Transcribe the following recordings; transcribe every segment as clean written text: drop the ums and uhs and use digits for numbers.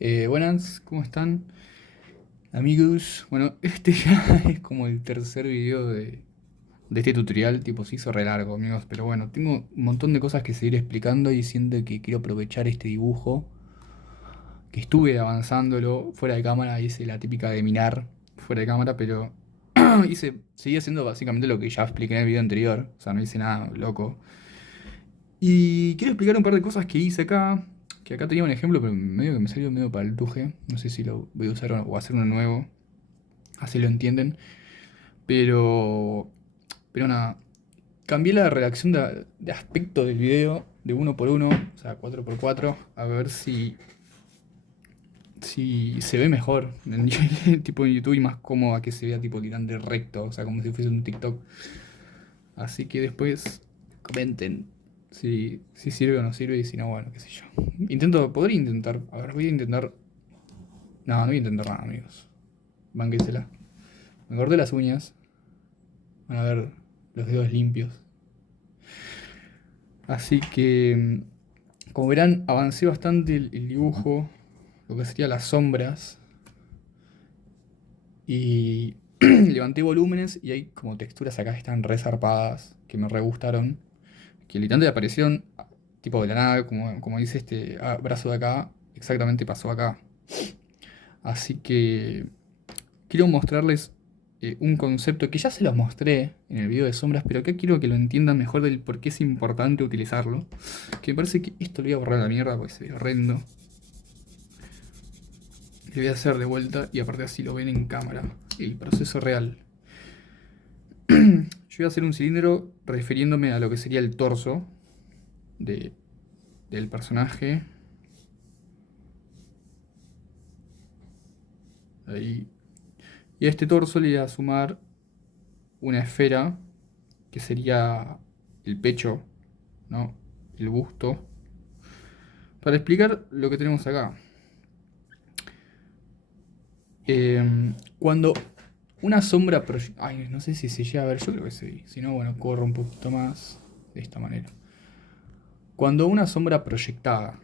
Buenas, ¿cómo están, amigos? Bueno, este ya es como el tercer video de este tutorial, tipo se hizo re largo, amigos, pero bueno, tengo un montón de cosas que seguir explicando y siento que quiero aprovechar este dibujo, que estuve avanzándolo fuera de cámara, hice la típica de mirar fuera de cámara, pero seguí haciendo básicamente lo que ya expliqué en el video anterior, o sea, no hice nada loco. Y quiero explicar un par de cosas que hice acá. Que acá tenía un ejemplo, pero medio que me salió medio para el tuje. No sé si lo voy a usar o hacer uno nuevo. Así lo entienden. Pero. Pero nada. Cambié la redacción de aspecto del video de uno por uno, o sea, 4x4, a ver si se ve mejor tipo en YouTube y más cómoda que se vea tipo tirante recto, o sea, como si fuese un TikTok. Así que después comenten si sirve o no sirve y si no, bueno, qué sé yo. Podría intentar, a ver, voy a intentar. No, no voy a intentar nada, amigos. Bánquensela. Me corté las uñas. Van a ver los dedos limpios. Así que, como verán, avancé bastante el dibujo, lo que sería las sombras. Y levanté volúmenes y hay como texturas acá que están resarpadas, que me re gustaron. Que literalmente aparecieron tipo de la nada, como dice este brazo de acá, exactamente pasó acá. Así que quiero mostrarles un concepto que ya se los mostré en el video de sombras, pero acá quiero que lo entiendan mejor del por qué es importante utilizarlo. Que me parece que esto lo voy a borrar a la mierda porque se ve horrendo. Le voy a hacer de vuelta y aparte así lo ven en cámara. El proceso real. Yo voy a hacer un cilindro refiriéndome a lo que sería el torso de, del personaje. Ahí. Y a este torso le voy a sumar una esfera que sería el pecho, ¿no? El busto. Para explicar lo que tenemos acá. Cuando una sombra ay, no sé si se llega a ver, yo creo que sí. Si no, bueno, corro un poquito más de esta manera. Cuando una sombra proyectada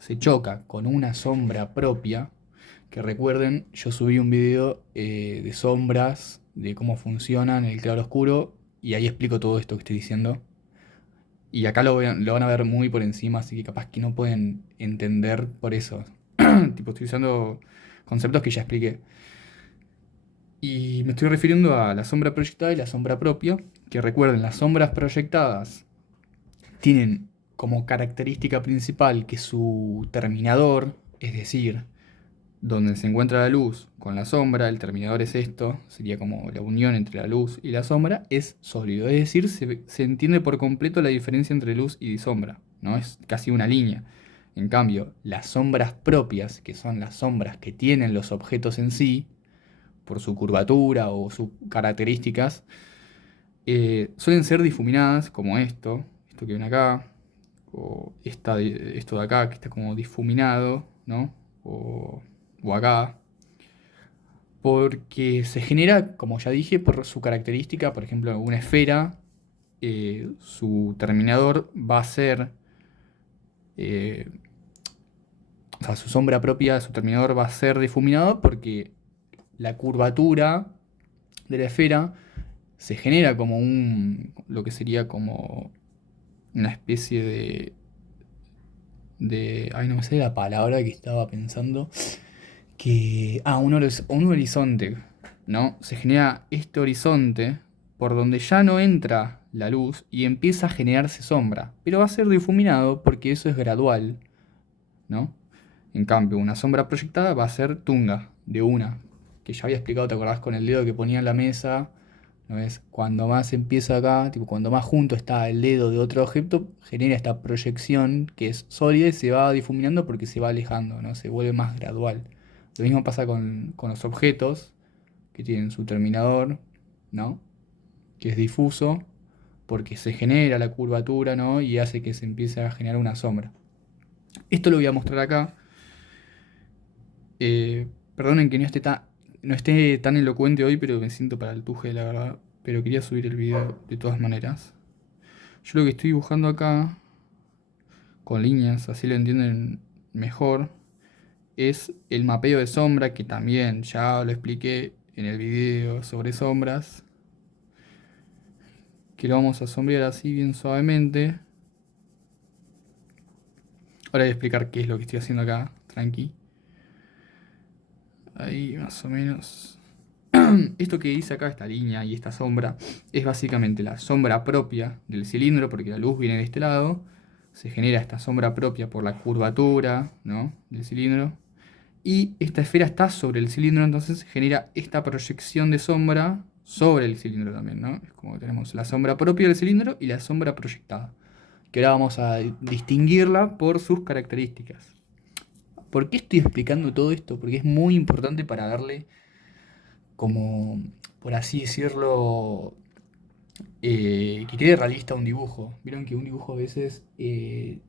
se choca con una sombra propia, que recuerden, yo subí un video de sombras, de cómo funcionan el claro oscuro, y ahí explico todo esto que estoy diciendo. Y acá lo van a ver muy por encima, así que capaz que no pueden entender por eso. Tipo, estoy usando conceptos que ya expliqué. Y me estoy refiriendo a la sombra proyectada y la sombra propia, que recuerden, las sombras proyectadas tienen como característica principal que su terminador, es decir, donde se encuentra la luz con la sombra, el terminador es esto, sería como la unión entre la luz y la sombra, es sólido. Es decir, se entiende por completo la diferencia entre luz y sombra, ¿no? Es casi una línea. En cambio, las sombras propias, que son las sombras que tienen los objetos en sí, por su curvatura o sus características, suelen ser difuminadas, como esto que ven acá, o esto de acá, que está como difuminado, ¿no? O acá, porque se genera, como ya dije, por su característica, por ejemplo, una esfera, su terminador va a ser, eh, o sea, su sombra propia de su terminador va a ser difuminado porque la curvatura de la esfera se genera como lo que sería como una especie ay, no me sé la palabra que estaba pensando, un horizonte, ¿no? Se genera este horizonte por donde ya no entra la luz y empieza a generarse sombra, pero va a ser difuminado porque eso es gradual, ¿no? En cambio, una sombra proyectada va a ser tunga, de una, que ya había explicado, ¿te acordás? Con el dedo que ponía en la mesa, ¿no ves? Cuando más empieza acá, tipo, cuando más junto está el dedo de otro objeto, genera esta proyección que es sólida y se va difuminando porque se va alejando, ¿no? Se vuelve más gradual. Lo mismo pasa con los objetos que tienen su terminador, ¿no? Que es difuso porque se genera la curvatura, ¿no? Y hace que se empiece a generar una sombra. Esto lo voy a mostrar acá. Perdonen que no esté tan elocuente hoy, pero me siento para el tuje, la verdad. Pero quería subir el video de todas maneras. Yo lo que estoy dibujando acá, con líneas, así lo entienden mejor, es el mapeo de sombra, que también ya lo expliqué en el video sobre sombras, que lo vamos a sombrear así bien suavemente. Ahora voy a explicar qué es lo que estoy haciendo acá, tranqui. Ahí más o menos. Esto que dice acá, esta línea y esta sombra, es básicamente la sombra propia del cilindro, porque la luz viene de este lado. Se genera esta sombra propia por la curvatura, ¿no?, del cilindro. Y esta esfera está sobre el cilindro, entonces genera esta proyección de sombra sobre el cilindro también, ¿no? Es como que tenemos la sombra propia del cilindro y la sombra proyectada, que ahora vamos a distinguirla por sus características. ¿Por qué estoy explicando todo esto? Porque es muy importante para darle como, por así decirlo, que quede realista un dibujo. Vieron que un dibujo a veces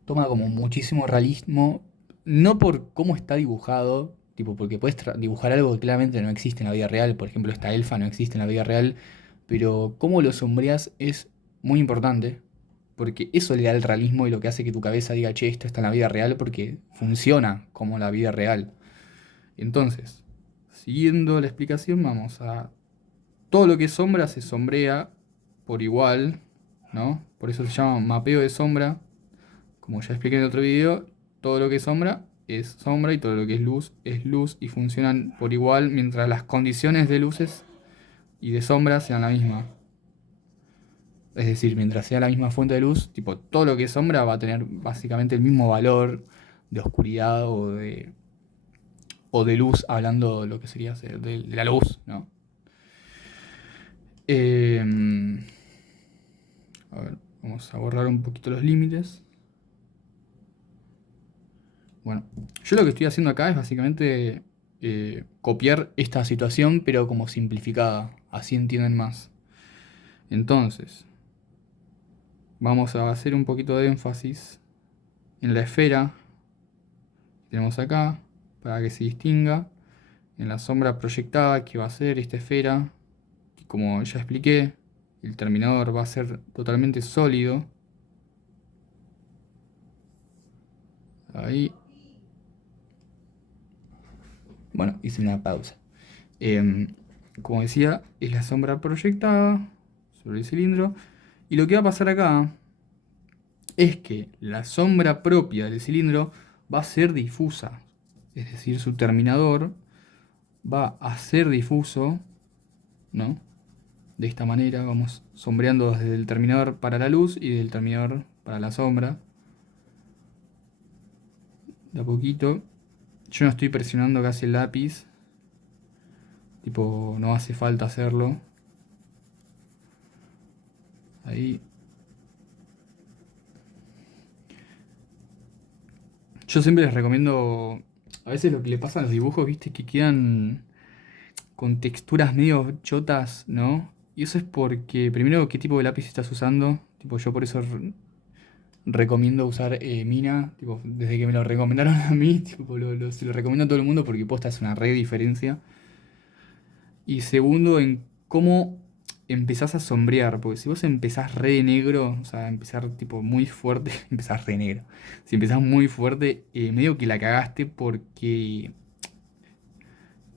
toma como muchísimo realismo, no por cómo está dibujado, tipo, porque puedes dibujar algo que claramente no existe en la vida real, por ejemplo, esta elfa no existe en la vida real, pero cómo lo sombreas es muy importante, porque eso le da el realismo y lo que hace que tu cabeza diga, che, esto está en la vida real, porque funciona como la vida real. Entonces, siguiendo la explicación, vamos a... Todo lo que es sombra se sombrea por igual, ¿no? Por eso se llama mapeo de sombra. Como ya expliqué en otro video, todo lo que es sombra y todo lo que es luz y funcionan por igual mientras las condiciones de luces y de sombra sean la misma. Es decir, mientras sea la misma fuente de luz, tipo, todo lo que es sombra va a tener básicamente el mismo valor de oscuridad o de luz, hablando de lo que sería de la luz, ¿no? Em, a ver, vamos a borrar un poquito los límites. Bueno, yo lo que estoy haciendo acá es básicamente copiar esta situación, pero como simplificada, así entienden más. Entonces, vamos a hacer un poquito de énfasis en la esfera que tenemos acá, para que se distinga, en la sombra proyectada que va a ser esta esfera, que como ya expliqué, el terminador va a ser totalmente sólido. Ahí, bueno, hice una pausa. Em, Como decía, es la sombra proyectada sobre el cilindro. Y lo que va a pasar acá es que la sombra propia del cilindro va a ser difusa. Es decir, su terminador va a ser difuso, ¿no? De esta manera vamos sombreando desde el terminador para la luz y del terminador para la sombra. De a poquito. Yo no estoy presionando casi el lápiz. Tipo, no hace falta hacerlo. Ahí. Yo siempre les recomiendo. A veces lo que le pasa a los dibujos, viste, que quedan con texturas medio chotas, ¿no? Y eso es porque, primero, qué tipo de lápiz estás usando. Tipo, yo por eso recomiendo usar Mina. Tipo, desde que me lo recomendaron a mí, tipo, se lo recomiendo a todo el mundo porque posta es una re diferencia. Y segundo, en cómo empezás a sombrear. Porque si vos empezás re de negro, o sea, empezar tipo muy fuerte, empezás re negro. Si empezás muy fuerte, medio que la cagaste porque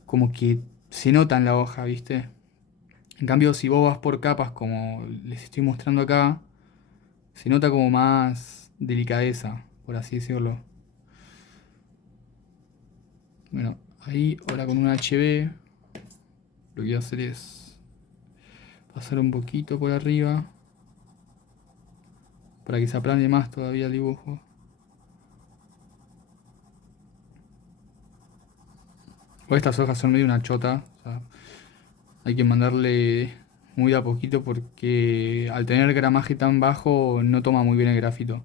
como que se nota en la hoja, ¿viste? En cambio, si vos vas por capas como les estoy mostrando acá, se nota como más delicadeza, por así decirlo. Bueno, ahí ahora con un HB lo que voy a hacer es pasar un poquito por arriba para que se aplane más todavía el dibujo. O estas hojas son medio una chota, o sea, hay que mandarle muy de a poquito porque al tener gramaje tan bajo no toma muy bien el grafito.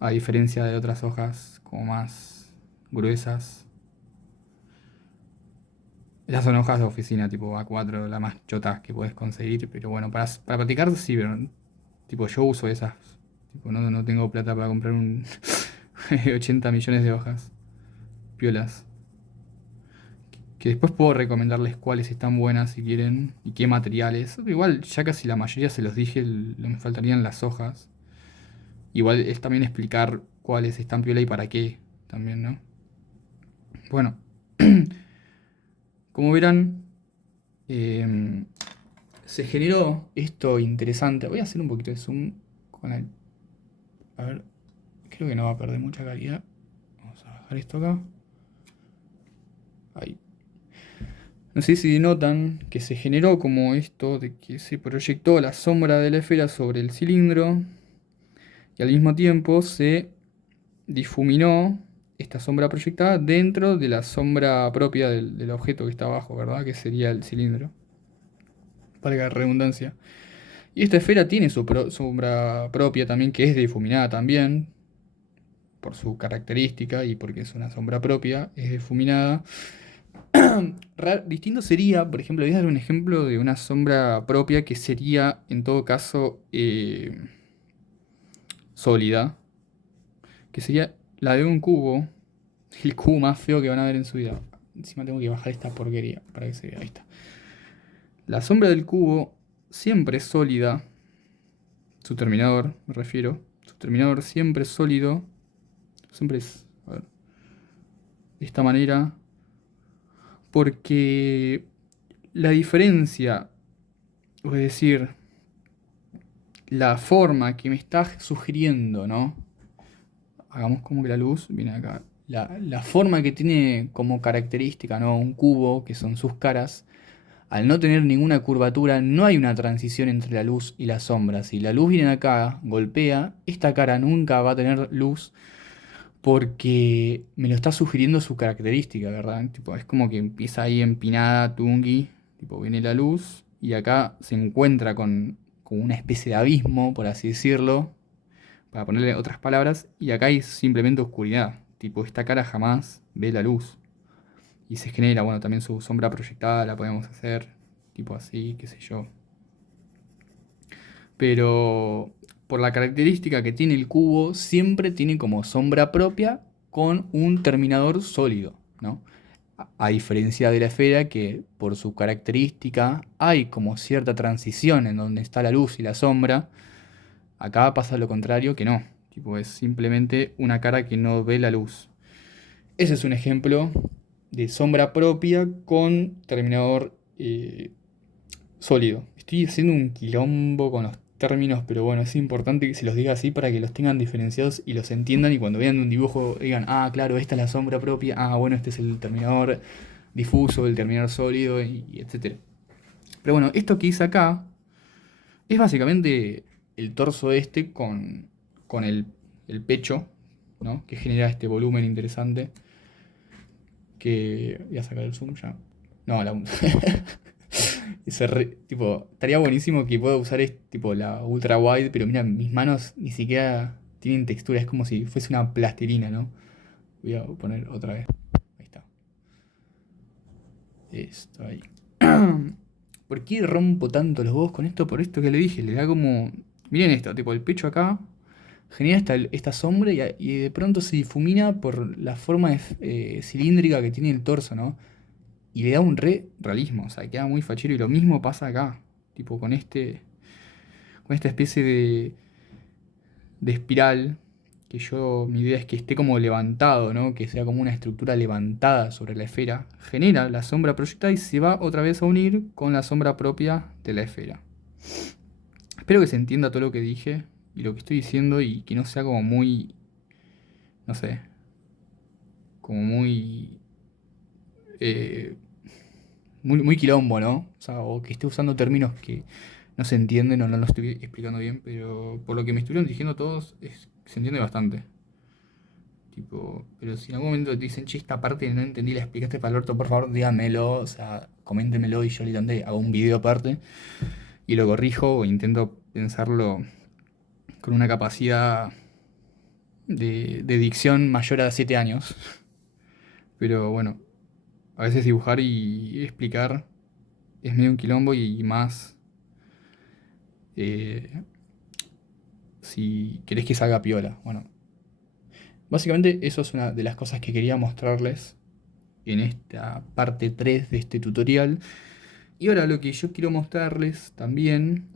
A diferencia de otras hojas como más gruesas. Esas son hojas de oficina tipo A4, las más chotas que puedes conseguir, pero bueno, para practicar sí, pero tipo yo uso esas. Tipo, no tengo plata para comprar un 80 millones de hojas. Piolas. Que después puedo recomendarles cuáles están buenas si quieren y qué materiales. Igual ya casi la mayoría se los dije, me faltarían las hojas. Igual es también explicar cuáles están piola y para qué también, ¿no? Bueno, como verán, eh, se generó esto interesante. Voy a hacer un poquito de zoom con la... A ver, creo que no va a perder mucha calidad. Vamos a bajar esto acá. Ahí. No sé si notan que se generó como esto de que se proyectó la sombra de la esfera sobre el cilindro y al mismo tiempo se difuminó esta sombra proyectada dentro de la sombra propia del objeto que está abajo, ¿verdad? Que sería el cilindro. Valga la redundancia. Y esta esfera tiene su sombra propia también, que es difuminada también, por su característica y porque es una sombra propia, es difuminada. Distinto sería, por ejemplo, voy a dar un ejemplo de una sombra propia que sería, en todo caso, sólida, que sería la de un cubo, el cubo más feo que van a ver en su vida. Encima tengo que bajar esta porquería para que se vea. Ahí está. La sombra del cubo siempre es sólida, su terminador, me refiero, su terminador siempre es sólido, siempre es, a ver, de esta manera, porque la diferencia, es decir, la forma que me está sugiriendo, ¿no? Hagamos como que la luz viene acá. La forma que tiene como característica, ¿no? Un cubo, que son sus caras, al no tener ninguna curvatura, no hay una transición entre la luz y la sombra. Si la luz viene acá, golpea, esta cara nunca va a tener luz porque me lo está sugiriendo su característica, ¿verdad? Tipo, es como que empieza ahí empinada, tungi, tipo, viene la luz y acá se encuentra con una especie de abismo, por así decirlo, para ponerle otras palabras, y acá hay simplemente oscuridad. Tipo, esta cara jamás ve la luz. Y se genera, bueno, también su sombra proyectada la podemos hacer, tipo así, qué sé yo. Pero por la característica que tiene el cubo, siempre tiene como sombra propia con un terminador sólido, ¿no? A diferencia de la esfera que por su característica hay como cierta transición en donde está la luz y la sombra, acá pasa lo contrario que no, tipo es simplemente una cara que no ve la luz. Ese es un ejemplo de sombra propia con terminador sólido. Estoy haciendo un quilombo con los términos, pero bueno, es importante que se los diga así para que los tengan diferenciados y los entiendan y cuando vean un dibujo digan, ah, claro, esta es la sombra propia, ah, bueno, este es el terminador difuso, el terminador sólido, y etcétera. Pero bueno, esto que hice acá es básicamente el torso este con el pecho, ¿no? Que genera este volumen interesante. Que voy a sacar el zoom ya. No, la tipo, estaría buenísimo que pueda usar tipo la ultra wide, pero mira, mis manos ni siquiera tienen textura, es como si fuese una plastilina, ¿no? Voy a poner otra vez. Ahí está. Esto ahí. ¿Por qué rompo tanto los huevos con esto? Por esto que le dije, le da como... Miren esto, tipo el pecho acá genera esta sombra y de pronto se difumina por la forma cilíndrica que tiene el torso, ¿no? Y le da un re realismo, o sea, queda muy fachero y lo mismo pasa acá, tipo con esta especie de espiral, que mi idea es que esté como levantado, ¿no? Que sea como una estructura levantada sobre la esfera, genera la sombra proyectada y se va otra vez a unir con la sombra propia de la esfera. Espero que se entienda todo lo que dije y lo que estoy diciendo y que no sea como muy, no sé, como eh, muy quilombo, ¿no? O sea, o que esté usando términos que no se entienden o no lo estoy explicando bien, pero por lo que me estuvieron diciendo todos, se entiende bastante. Tipo, pero si en algún momento te dicen, che, esta parte no entendí, la explicaste para el orto, por favor, díganmelo, o sea, coméntemelo y yo literalmente hago un video aparte y lo corrijo o intento pensarlo con una capacidad de dicción mayor a 7 años. Pero bueno, a veces dibujar y explicar es medio un quilombo y más eh, si querés que salga piola. Bueno, básicamente eso es una de las cosas que quería mostrarles en esta parte 3 de este tutorial. Y ahora lo que yo quiero mostrarles también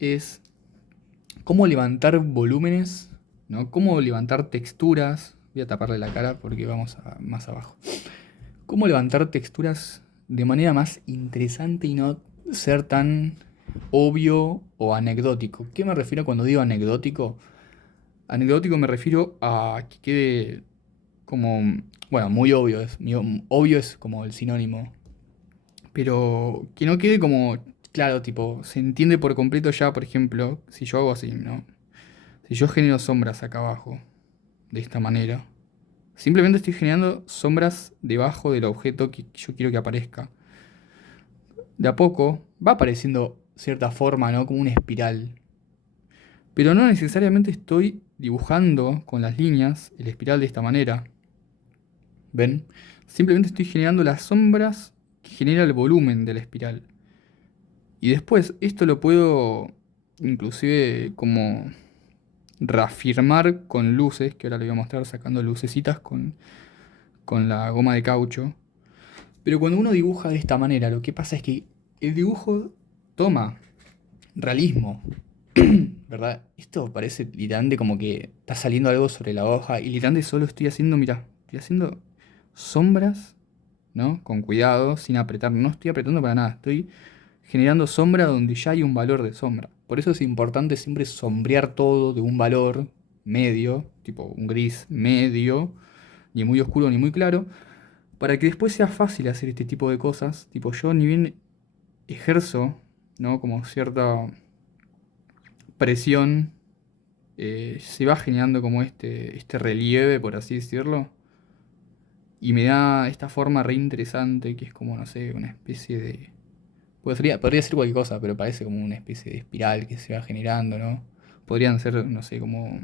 es cómo levantar volúmenes, ¿no? Cómo levantar texturas. Voy a taparle la cara porque vamos más abajo. cómo levantar texturas de manera más interesante y no ser tan obvio o anecdótico. ¿Qué me refiero cuando digo anecdótico? Anecdótico me refiero a que quede como, bueno, muy obvio, obvio es como el sinónimo, pero que no quede como, claro, tipo, se entiende por completo ya, por ejemplo, si yo hago así, ¿no? Si yo genero sombras acá abajo, de esta manera, simplemente estoy generando sombras debajo del objeto que yo quiero que aparezca. De a poco va apareciendo cierta forma, ¿no? Como una espiral. Pero no necesariamente estoy dibujando con las líneas el espiral de esta manera. ¿Ven? Simplemente estoy generando las sombras que genera el volumen de la espiral. Y después esto lo puedo inclusive como reafirmar con luces, que ahora le voy a mostrar sacando lucecitas con la goma de caucho. Pero cuando uno dibuja de esta manera, lo que pasa es que el dibujo toma realismo, ¿verdad? Esto parece literalmente como que está saliendo algo sobre la hoja y literalmente solo estoy haciendo, mira, estoy haciendo sombras, ¿no? Con cuidado, sin apretar, no estoy apretando para nada, estoy generando sombra donde ya hay un valor de sombra. Por eso es importante siempre sombrear todo de un valor medio, tipo un gris medio, ni muy oscuro ni muy claro, para que después sea fácil hacer este tipo de cosas. Tipo, yo ni bien ejerzo, ¿no? Como cierta presión, se va generando como este relieve, por así decirlo, y me da esta forma re interesante que es como, no sé, una especie de... podría ser cualquier cosa, pero parece como una especie de espiral que se va generando, ¿no? Podrían ser, no sé, como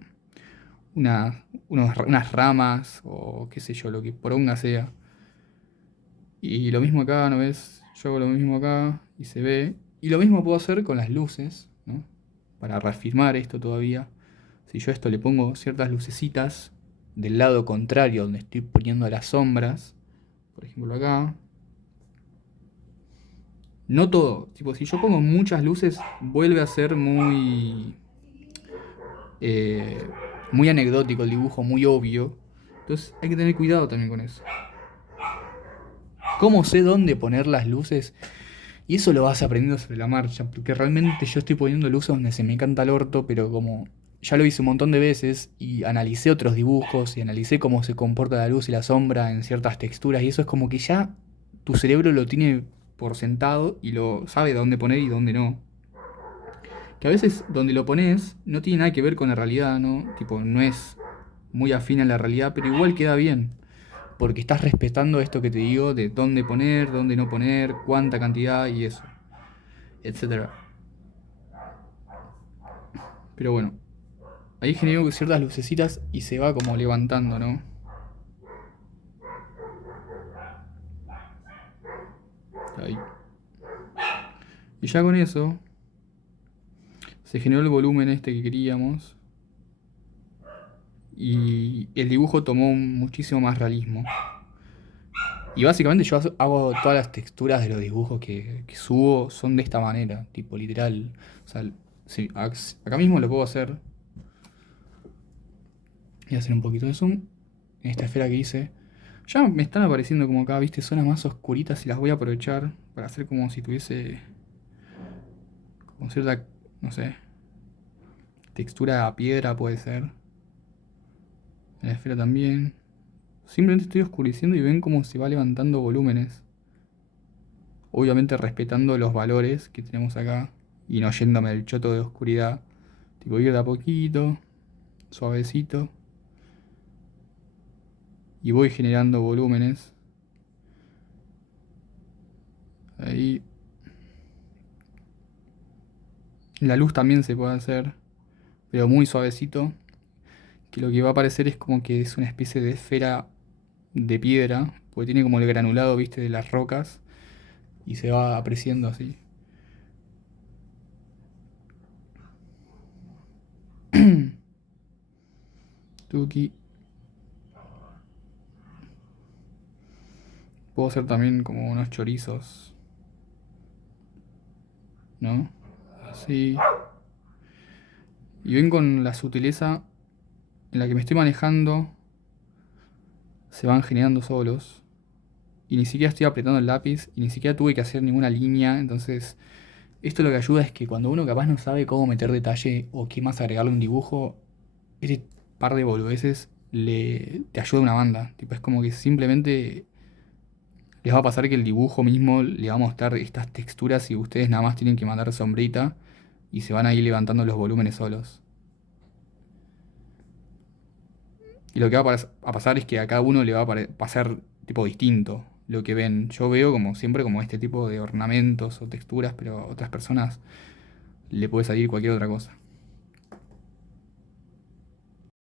unas ramas o qué sé yo, lo que poronga sea. Y lo mismo acá, ¿no ves? Yo hago lo mismo acá y se ve. Y lo mismo puedo hacer con las luces, ¿no? Para reafirmar esto todavía. Si yo a esto le pongo ciertas lucecitas del lado contrario donde estoy poniendo las sombras, por ejemplo acá, no todo, tipo si yo pongo muchas luces vuelve a ser eh, muy anecdótico el dibujo, muy obvio. Entonces hay que tener cuidado también con eso. ¿Cómo sé dónde poner las luces? Y eso lo vas aprendiendo sobre la marcha, porque realmente yo estoy poniendo luces donde se me canta el orto, pero como ya lo hice un montón de veces y analicé otros dibujos y analicé cómo se comporta la luz y la sombra en ciertas texturas, y eso es como que ya tu cerebro lo tiene por sentado y lo sabe dónde poner y dónde no. Que a veces donde lo pones no tiene nada que ver con la realidad, ¿no? Tipo, no es muy afín a la realidad, pero igual queda bien. Porque estás respetando esto que te digo de dónde poner, dónde no poner, cuánta cantidad y eso, etcétera. Pero bueno, ahí genero ciertas lucecitas y se va como levantando, ¿no? Ahí. Y ya con eso se generó el volumen este que queríamos y el dibujo tomó muchísimo más realismo. Y básicamente yo hago todas las texturas de los dibujos que subo son de esta manera, tipo literal. O sea, sí, acá mismo lo puedo hacer. Y hacer un poquito de zoom en esta esfera que hice. Ya me están apareciendo como acá, viste, zonas más oscuritas y las voy a aprovechar para hacer como si tuviese como cierta, no sé, textura a piedra puede ser. En la esfera también. Simplemente estoy oscureciendo y ven cómo se va levantando volúmenes. Obviamente respetando los valores que tenemos acá y no yéndome del choto de oscuridad. Tipo ir de a poquito, suavecito. Y voy generando volúmenes. Ahí. La luz también se puede hacer, pero muy suavecito. Que lo que va a aparecer es como que es una especie de esfera de piedra, porque tiene como el granulado, viste, de las rocas. Y se va apreciando así. Tuki. Puedo hacer también como unos chorizos, ¿no? Así. Y ven con la sutileza en la que me estoy manejando, se van generando solos. y ni siquiera estoy apretando el lápiz y ni siquiera tuve que hacer ninguna línea. Entonces, esto lo que ayuda es que cuando uno capaz no sabe cómo meter detalle o qué más agregarle a un dibujo, ese par de boludeces te ayuda una banda. Tipo, es como que simplemente les va a pasar que el dibujo mismo le va a mostrar estas texturas y ustedes nada más tienen que mandar sombrita y se van a ir levantando los volúmenes solos. Y lo que va a pasar es que a cada uno le va a pasar tipo distinto lo que ven. Yo veo como siempre como este tipo de ornamentos o texturas, pero a otras personas le puede salir cualquier otra cosa.